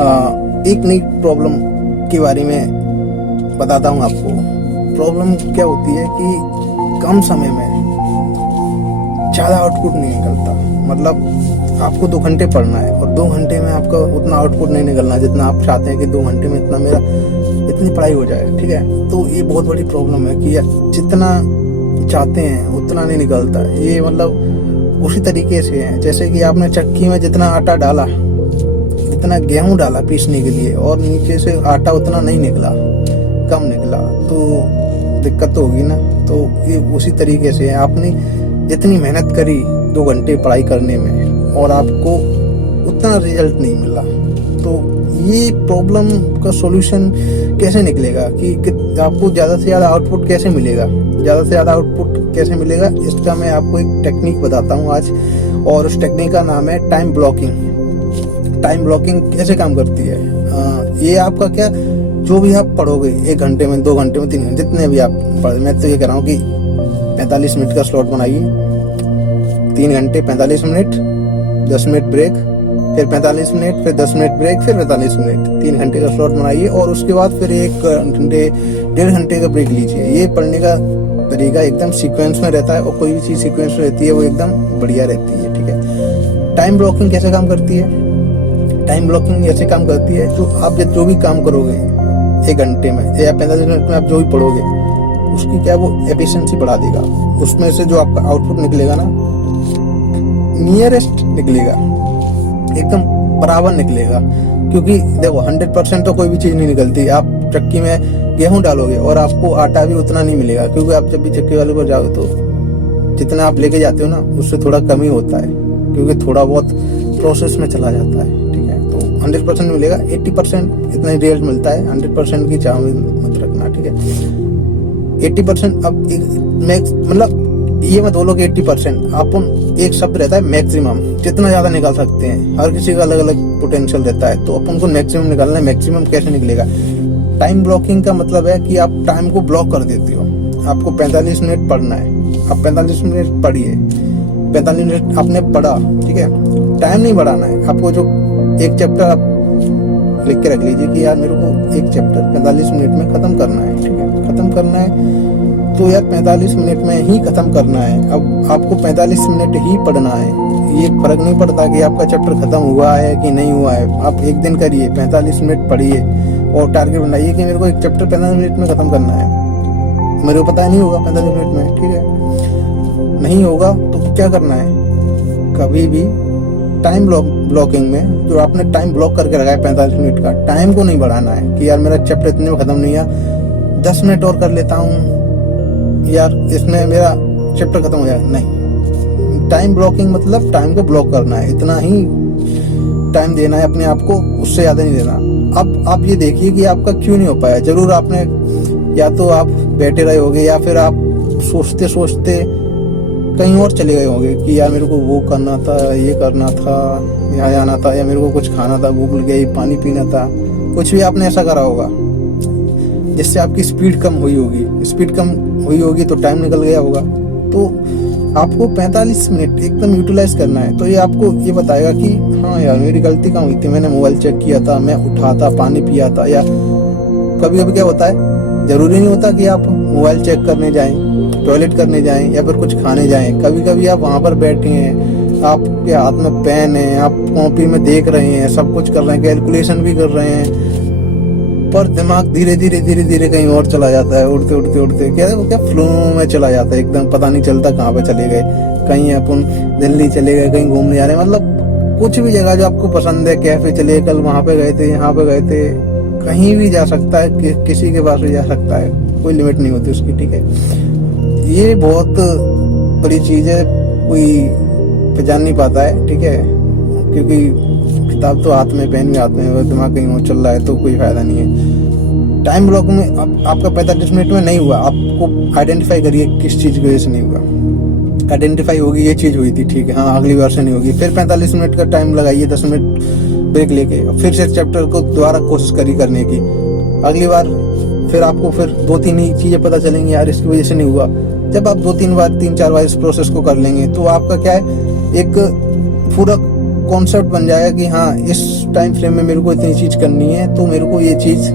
एक नई प्रॉब्लम के बारे में बताता हूँ आपको। प्रॉब्लम क्या होती है कि कम समय में ज़्यादा आउटपुट नहीं निकलता। मतलब आपको 2 घंटे पढ़ना है और 2 घंटे में आपका उतना आउटपुट नहीं निकलना जितना आप चाहते हैं कि 2 घंटे में इतनी पढ़ाई हो जाए, ठीक है। तो ये बहुत बड़ी प्रॉब्लम है कि जितना चाहते हैं उतना नहीं निकलता। ये मतलब उसी तरीके से है जैसे कि आपने चक्की में जितना आटा डाला, जितना गेहूं डाला पीसने के लिए और नीचे से आटा उतना नहीं निकला, कम निकला, तो दिक्कत तो होगी ना। तो ये उसी तरीके से है, आपने जितनी मेहनत करी 2 घंटे पढ़ाई करने में और आपको उतना रिजल्ट नहीं मिला, तो ये प्रॉब्लम का सॉल्यूशन कैसे निकलेगा कि आपको ज़्यादा से ज़्यादा आउटपुट कैसे मिलेगा, ज़्यादा से ज़्यादा आउटपुट कैसे मिलेगा, इसका मैं आपको एक टेक्निक बताता हूँ आज। और उस टेक्निक का नाम है टाइम ब्लॉकिंग। टाइम ब्लॉकिंग कैसे काम करती है? ये आपका क्या, जो भी आप पढ़ोगे 1 घंटे में, 2 घंटे में, 3 घंटे, जितने भी आप पढ़, मैं तो ये कह रहा हूँ कि 45 मिनट का स्लॉट बनाइए। 3 घंटे 45 मिनट, 10 मिनट ब्रेक, फिर 45 मिनट, फिर 10 मिनट ब्रेक, फिर 45 मिनट, 3 घंटे का स्लॉट बनाइए। और उसके बाद फिर 1 घंटे 1.5 घंटे का ब्रेक लीजिए। ये पढ़ने का तरीका एकदम सीक्वेंस में रहता है और कोई भी चीज़ सीक्वेंस में रहती है वो एकदम बढ़िया रहती है, ठीक है। टाइम ब्लॉकिंग कैसे काम करती है? टाइम ब्लॉकिंग ऐसे काम करती है, जो आप जो भी काम करोगे 1 घंटे में या 45 मिनट में, आप जो भी पढ़ोगे उसकी क्या वो एफिशिएंसी बढ़ा देगा। उसमें से जो आपका आउटपुट निकलेगा ना, नियरेस्ट निकलेगा, एकदम बराबर निकलेगा। क्योंकि देखो 100% तो कोई भी चीज़ नहीं निकलती। आप चक्की में गेहूं डालोगे और आपको आटा भी उतना नहीं मिलेगा, क्योंकि आप जब भी चक्की वाले पर जाओगे तो जितना आप लेके जाते हो ना उससे थोड़ा कम ही होता है, क्योंकि थोड़ा बहुत प्रोसेस में चला जाता है, ठीक है। तो 100% मिलेगा, 80% इतना ही रिजल्ट मिलता है। 100% की चाह मत रखना, ठीक है। 80% अब मतलब ये मत बोलो कि 80%, अपन एक शब्द रहता है मैक्सिमम, जितना ज़्यादा निकाल सकते हैं। हर किसी का अलग अलग पोटेंशियल रहता है, तो अपन को मैक्सिमम निकालना है। मैक्सिमम कैसे निकलेगा? टाइम ब्लॉकिंग का मतलब है कि आप टाइम को ब्लॉक कर देते हो। आपको 45 मिनट पढ़ना है, आप 45 मिनट पढ़िए। 45 मिनट आपने पढ़ा, ठीक है, टाइम नहीं बढ़ाना है आपको। जो एक चैप्टर आप लिख के रख लीजिए कि यार मेरे को एक चैप्टर 45 मिनट में ख़त्म करना है, ठीक है, ख़त्म करना है तो यार 45 मिनट में ही ख़त्म करना है। अब आपको 45 मिनट ही पढ़ना है। ये फर्क नहीं पड़ता कि आपका चैप्टर ख़त्म हुआ है कि नहीं हुआ है। आप एक दिन करिए, 45 मिनट पढ़िए और टारगेट बनाइए कि मेरे को एक चैप्टर 45 मिनट में ख़त्म करना है। मेरे को पता नहीं होगा 45 मिनट में, ठीक है, नहीं होगा तो क्या करना है? कभी भी टाइम ब्लॉकिंग में जो आपने टाइम ब्लॉक करके रखा है 45 मिनट का, टाइम को नहीं बढ़ाना है कि यार मेरा चैप्टर इतने में ख़त्म नहीं है, 10 मिनट और कर लेता हूँ यार, इसमें मेरा चैप्टर खत्म हो जाए। नहीं, टाइम ब्लॉकिंग मतलब टाइम को ब्लॉक करना है, इतना ही टाइम देना है अपने आप को, उससे ज़्यादा नहीं देना। अब आप ये देखिए कि आपका क्यों नहीं हो पाया। जरूर आपने या तो आप बैठे रहे होगे या फिर आप सोचते सोचते कहीं और चले गए होंगे कि यार मेरे को वो करना था, ये करना था, यहाँ जाना था, या मेरे को कुछ खाना था, भूख लग गई, पानी पीना था, कुछ भी आपने ऐसा करा होगा जिससे आपकी स्पीड कम हुई होगी। स्पीड कम हुई होगी तो टाइम निकल गया होगा। तो आपको 45 मिनट एकदम यूटिलाइज करना है। तो ये आपको ये बताएगा कि हाँ यार मेरी गलती कहाँ हुई थी, मैंने मोबाइल चेक किया था, मैं उठा था, पानी पिया था। या कभी कभी क्या होता है, जरूरी नहीं होता कि आप मोबाइल चेक करने जाएं, टॉयलेट करने जाएं या फिर कुछ खाने जाएं। कभी कभी आप वहाँ पर बैठे हैं, आपके हाथ में पेन है, आप कॉपी में देख रहे हैं, सब कुछ कर रहे हैं, कैलकुलेशन भी कर रहे हैं, पर दिमाग धीरे धीरे कहीं और चला जाता है। उड़ते क्या फ्लो में चला जाता है, एकदम पता नहीं चलता कहाँ पे चले गए। कहीं अपन दिल्ली चले गए, कहीं घूमने जा रहे हैं, मतलब कुछ भी जगह जो आपको पसंद है, कैफे चले, कल वहाँ पे गए थे, यहाँ पे गए थे, कहीं भी जा सकता है, किसी के पास भी जा सकता है, कोई लिमिट नहीं होती उसकी, ठीक है। ये बहुत बड़ी चीज़ है, कोई पहचान नहीं पाता है, ठीक है, क्योंकि किताब तो हाथ में, पेन भी हाथ में, दिमाग कहीं और चल रहा है तो कोई फायदा नहीं है। टाइम ब्लॉक में आपका 45 मिनट में नहीं हुआ, आपको आइडेंटिफाई करिए किस चीज़ की वजह से नहीं हुआ। आइडेंटिफाई होगी ये चीज़ हुई थी, ठीक है, हाँ अगली बार से नहीं होगी। फिर 45 मिनट का टाइम लगाइए, 10 मिनट ब्रेक लेके, फिर से चैप्टर को दोबारा कोशिश करिए करने की। अगली बार फिर आपको फिर 2-3 ही चीज़ें पता चलेंगी, यार इसकी वजह से नहीं हुआ। जब आप 2-3 बार 3-4 बार इस प्रोसेस को कर लेंगे तो आपका क्या है, एक पूरा कॉन्सेप्ट बन जाएगा कि हाँ इस टाइम फ्रेम में मेरे को इतनी चीज करनी है, तो मेरे को ये चीज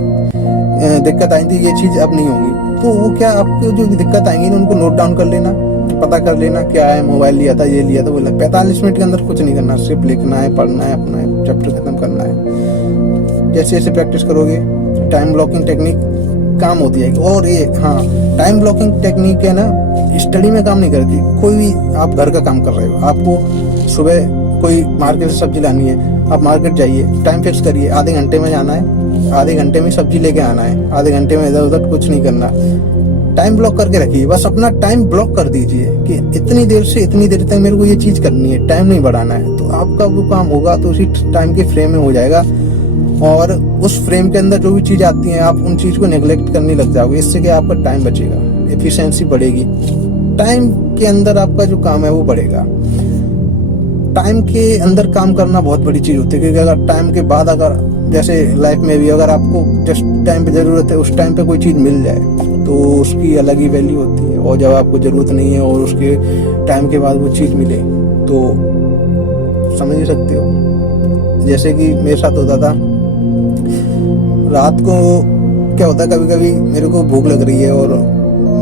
दिक्कत आई थी, ये चीज अब नहीं होगी। तो वो क्या, आपको जो दिक्कत आएंगी ना उनको नोट डाउन कर लेना, पता कर लेना क्या है, मोबाइल लिया था, ये लिया था, बोला 45 मिनट के अंदर कुछ नहीं करना, सिर्फ लिखना है, पढ़ना है, अपना चैप्टर खत्म करना है। जैसे जैसे प्रैक्टिस करोगे टाइम ब्लॉकिंग टेक्निक काम होती है। और ये हाँ, टाइम ब्लॉकिंग टेक्निक है ना, स्टडी में काम नहीं करती। कोई भी आप घर का काम कर रहे हो, आपको सुबह कोई मार्केट से सब्जी लानी है, आप मार्केट जाइए, टाइम फिक्स करिए, आधे घंटे में जाना है, आधे घंटे में सब्जी लेके आना है, आधे घंटे में इधर उधर कुछ नहीं करना। टाइम ब्लॉक करके रखिए, बस अपना टाइम ब्लॉक कर दीजिए कि इतनी देर से इतनी देर तक मेरे को ये चीज करनी है, टाइम नहीं बढ़ाना है। तो आपका वो काम होगा तो उसी टाइम के फ्रेम में हो जाएगा, और उस फ्रेम के अंदर जो भी चीज आती है आप उन चीज को नेग्लेक्ट करने लग जाओगे। इससे क्या आपका टाइम बचेगा, एफिशिएंसी बढ़ेगी, टाइम के अंदर आपका जो काम है वो बढ़ेगा। टाइम के अंदर काम करना बहुत बड़ी चीज होती है, क्योंकि अगर टाइम के बाद, अगर जैसे लाइफ में भी अगर आपको जस्ट टाइम पे जरूरत है, उस टाइम पे कोई चीज मिल जाए तो उसकी अलग ही वैल्यू होती है। और जब आपको जरूरत नहीं है और उसके टाइम के बाद वो चीज मिले तो समझ ही सकते हो। जैसे कि मेरे साथ होता था, रात को क्या होता है, कभी कभी मेरे को भूख लग रही है और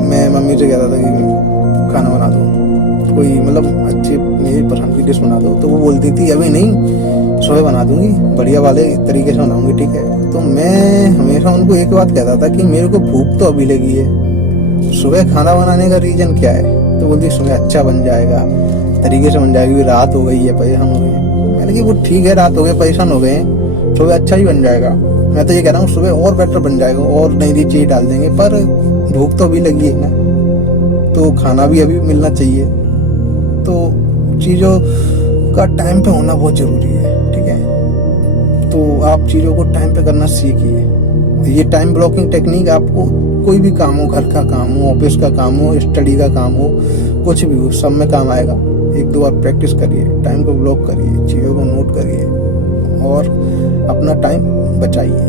मैं मम्मी से कहता था कि खाना बना दो, कोई मतलब अच्छी मेरी पसंद की डिश बना दो। तो वो बोलती थी अभी नहीं, सुबह बना दूंगी, बढ़िया वाले तरीके से बनाऊंगी, ठीक है। तो मैं हमेशा उनको एक बात कहता था कि मेरे को भूख तो अभी लगी है, सुबह खाना बनाने का रीजन क्या है। तो बोलती सुबह अच्छा बन जाएगा, तरीके से बन जाएगी, रात हो गई है, परेशान हो गए। मैंने कहा वो ठीक है, रात हो गए, परेशान हो गए, सुबह अच्छा ही बन जाएगा। मैं तो ये कह रहा हूँ सुबह और बेटर बन जाएगा, और नई नई चीज डाल देंगे, पर भूख तो अभी लगी है ना, तो खाना भी अभी मिलना चाहिए। तो चीज़ों का टाइम पे होना बहुत जरूरी है, ठीक है। तो आप चीज़ों को टाइम पे करना सीखिए। ये टाइम ब्लॉकिंग टेक्निक आपको कोई भी काम हो, घर का काम हो, ऑफिस का काम हो, स्टडी का काम हो, कुछ भी हो, सब में काम आएगा। एक दो बार प्रैक्टिस करिए, टाइम को ब्लॉक करिए, चीज़ों को नोट करिए और अपना टाइम बचाइए,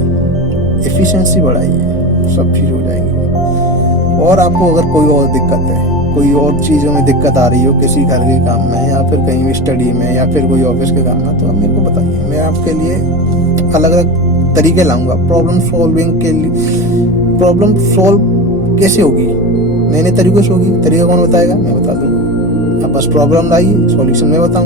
एफिशिएंसी बढ़ाइए, सब चीज़ हो जाएगी। और आपको अगर कोई और दिक्कत है, कोई और चीज़ों में दिक्कत आ रही हो, किसी घर के काम में या फिर कहीं भी स्टडी में या फिर कोई ऑफिस के काम में, तो आप मेरे को बताइए, मैं आपके लिए अलग अलग तरीके लाऊंगा प्रॉब्लम सॉल्विंग के लिए। प्रॉब्लम सॉल्व कैसे होगी, नए नए तरीकों से होगी। तरीका कौन बताएगा, मैं बता दूंगा। आप बस प्रॉब्लम लाइए, सॉल्यूशन मैं बताऊँ।